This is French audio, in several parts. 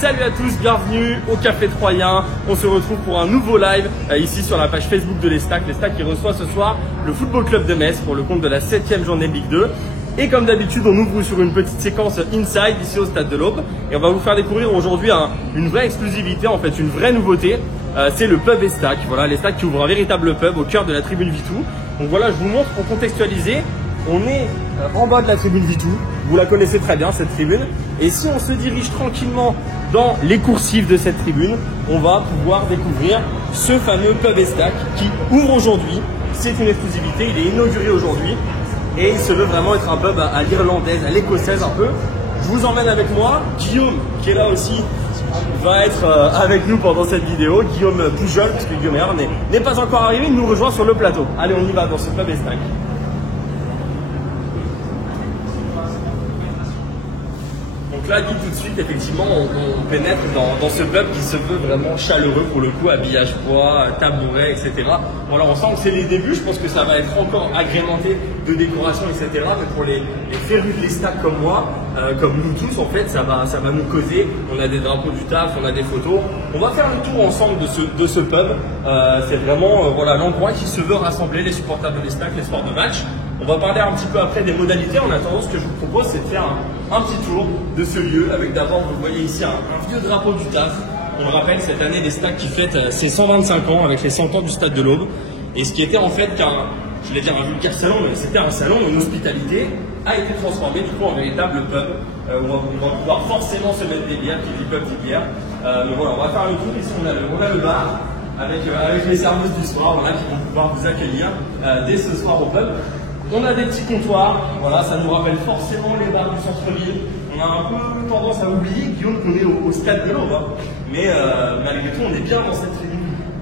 Salut à tous, bienvenue au Café Troyen. On se retrouve pour un nouveau live ici sur la page Facebook de l'Estac. L'Estac qui reçoit ce soir le Football Club de Metz pour le compte de la 7e journée de Ligue 2. Et comme d'habitude, on ouvre sur une petite séquence inside ici au Stade de l'Aube. Et on va vous faire découvrir aujourd'hui une vraie exclusivité, en fait une vraie nouveauté. C'est le pub Estac. Voilà, l'Estac qui ouvre un véritable pub au cœur de la tribune Vitou. Donc voilà, je vous montre pour contextualiser. On est en bas de la tribune Vitou. Vous la connaissez très bien cette tribune. Et si on se dirige tranquillement dans les coursives de cette tribune, on va pouvoir découvrir ce fameux pub Estac qui ouvre aujourd'hui. C'est une exclusivité, il est inauguré aujourd'hui. Et il se veut vraiment être un pub à l'irlandaise, à l'écossaise un peu. Je vous emmène avec moi. Guillaume, qui est là aussi, va être avec nous pendant cette vidéo. Guillaume Pujol, parce que Guillaume n'est pas encore arrivé, il nous rejoint sur le plateau. Allez, on y va dans ce pub Estac. Donc là, Guy, tout de suite, effectivement, on pénètre dans ce pub qui se veut vraiment chaleureux pour le coup, habillage bois, tabouret, etc. Bon, alors on sent que c'est les débuts, je pense que ça va être encore agrémenté de décoration, etc. Mais pour les férus de l'Estac comme moi, comme nous tous, en fait, ça va nous causer. On a des drapeaux du taf, on a des photos. On va faire le tour ensemble de ce pub. C'est vraiment voilà, l'endroit qui se veut rassembler les supporters de l'Estac, les soirs de match. On va parler un petit peu après des modalités. En attendant, ce que je vous propose, c'est de faire un petit tour de ce lieu avec d'abord, vous voyez ici, un vieux drapeau du taf. On le rappelle, cette année, l'Estac qui fête ses 125 ans avec les 100 ans du Stade de l'Aube. Et ce qui était en fait je vais dire un vulgaire salon, mais c'était un salon, une hospitalité, a été transformé du coup en véritable pub où on va pouvoir forcément se mettre des bières, qui dit pub dit bière. Mais voilà, on va faire le tour. Ici, on a le bar avec les services du soir, voilà, qui vont pouvoir vous accueillir dès ce soir au pub. On a des petits comptoirs, voilà, ça nous rappelle forcément les bars du centre-ville. On a un peu tendance à oublier, Guillaume, qu'on est au Stade de l'Aube, hein. Mais malgré tout, on est bien dans cette tribune.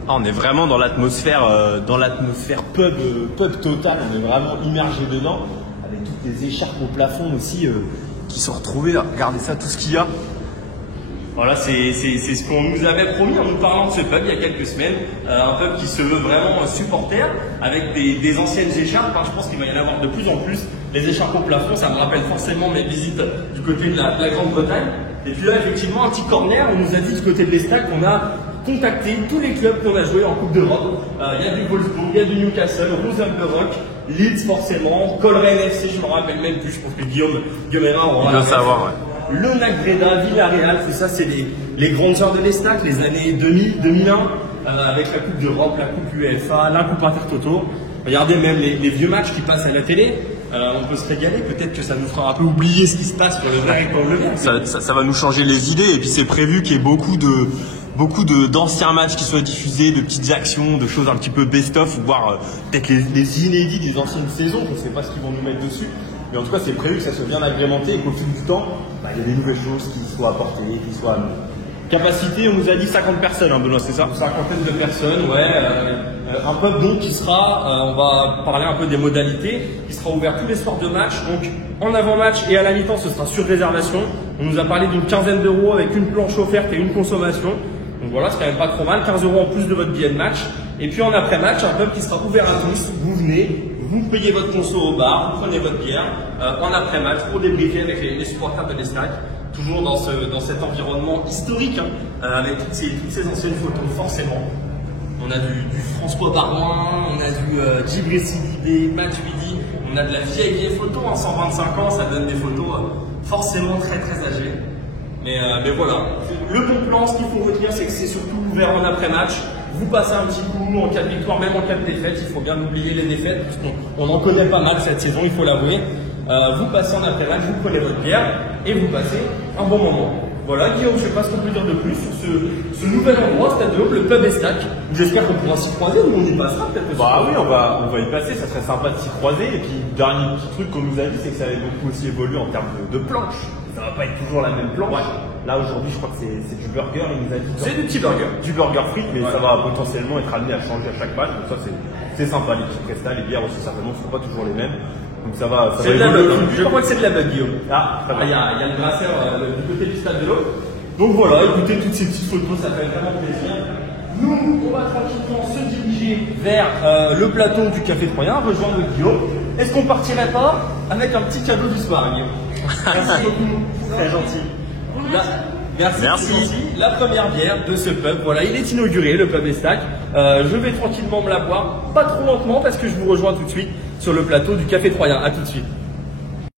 Ah, on est vraiment dans l'atmosphère pub total, on est vraiment immergé dedans, avec toutes les écharpes au plafond aussi qui sont retrouvées. Regardez ça, tout ce qu'il y a. Voilà, c'est ce qu'on nous avait promis en nous parlant de ce pub il y a quelques semaines. Un pub qui se veut vraiment supporter avec des anciennes écharpes. Hein, je pense qu'il va y en avoir de plus en plus. Les écharpes au plafond, ça me rappelle forcément mes visites du côté de la Grande-Bretagne. Et puis là, effectivement, un petit corner, on nous a dit du côté de l'Estac qu'on a contacté tous les clubs qu'on a joué en Coupe d'Europe. Il y a du Wolfsburg, il y a du Newcastle, Rosenborg, Leeds forcément, Coleraine FC, je me rappelle même plus. Je pense que Guillaume Hérin il doit savoir, ouais. Le NAC Breda, Villarreal, tout ça, c'est les grandes heures de l'Estac, les années 2000, 2001, avec la Coupe d'Europe, la Coupe UEFA, la Coupe Intertoto. Regardez même les vieux matchs qui passent à la télé. On peut se régaler, peut-être que ça nous fera un peu oublier ce qui se passe sur le vrai écran de ça va nous changer les idées, et puis c'est prévu qu'il y ait beaucoup d'anciens matchs qui soient diffusés, de petites actions, de choses un petit peu best-of, voire peut-être les inédits des anciennes saisons. Je ne sais pas ce qu'ils vont nous mettre dessus. Mais en tout cas, c'est prévu que ça soit bien agrémenté et qu'au fil du temps, il y a des nouvelles choses qui soient apportées, qui soient capacité. On nous a dit 50 personnes, hein, Benoît, c'est ça? Une cinquantaine de personnes, ouais. Un pub donc qui sera, on va parler un peu des modalités, qui sera ouvert tous les soirs de match. Donc en avant-match et à la mi-temps, ce sera sur réservation. On nous a parlé d'une quinzaine d'euros avec une planche offerte et une consommation. Donc voilà, c'est quand même pas trop mal. 15 euros en plus de votre billet de match. Et puis en après-match, un pub qui sera ouvert à tous. Vous venez. Vous payez votre conso au bar, vous prenez votre bière en après-match pour débriefer avec les supporters de l'Estac, toujours dans cet environnement historique, hein, avec toutes ces anciennes photos, forcément. On a du François Barouin, on a du Djibril Sidibé, Matuidi, on a de la vieille photo, hein, 125 ans, ça donne des photos forcément très très âgées. Mais voilà, le bon plan, ce qu'il faut retenir, c'est que c'est surtout ouvert en après-match. Vous passez un petit coup en cas de victoire, même en cas de défaite. Il faut bien oublier les défaites, parce qu'on en connaît pas mal cette saison, il faut l'avouer. Vous passez en après-match, vous prenez votre bière et vous passez un bon moment. Voilà, Guillaume, je ne sais pas ce qu'on peut dire de plus sur ce nouvel endroit, Stade de l'Aube, le pub Estac. J'espère qu'on pourra s'y croiser, ou on y passera peut-être. Bah oui, on va y passer, ça serait sympa de s'y croiser. Et puis, dernier petit truc qu'on nous a dit, c'est que ça avait beaucoup aussi évolué en termes de planches. Ça va pas être toujours la même planche. Ouais. Là, aujourd'hui, je crois que c'est du burger, il nous a dit. C'est du petit burger. Du burger frites, mais ça va potentiellement être amené à changer à chaque match. Donc ça, c'est sympa. Les petits prestats, les bières aussi, certainement, ne seront pas toujours les mêmes. Donc ça va évoluer. Je crois que c'est de la bug, Guillaume. Il y a le brasseur du côté du Stade de l'Aube. Donc voilà, écoutez, toutes ces petites photos, ça fait vraiment plaisir. Nous, on va tranquillement se diriger vers le plateau du Café Troyen, rejoindre Guillaume. Est-ce qu'on partirait pas avec un petit cadeau du soir, Guillaume? Merci beaucoup. Très gentil. Merci. Merci. C'est gentil. La première bière de ce pub, voilà, il est inauguré, le pub Estac. Je vais tranquillement me la boire, pas trop lentement parce que je vous rejoins tout de suite sur le plateau du Café Troyen. À tout de suite.